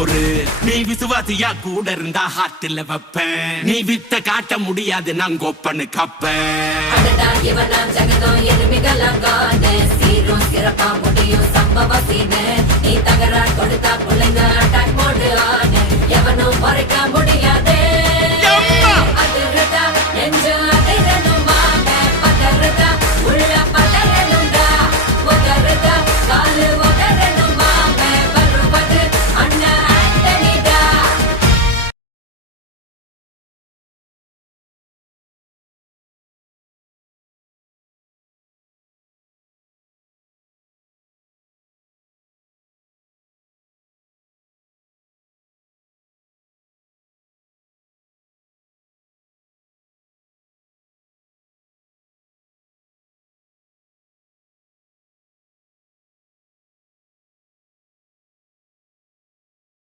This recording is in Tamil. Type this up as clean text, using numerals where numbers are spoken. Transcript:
பொறு. நீ விசுவாசியா கூட இருந்தா ஹார்ட்ல வைப்பேன். நீ வித்த காட்ட முடியாது நான் கோப்பனு கப்பேன். ஜகதம் எருமிகளாங்கான சீரும் சிறப்பா முடியும் சம்பவ சீனு. நீ தகரா கொடுத்தா பிள்ளைங்க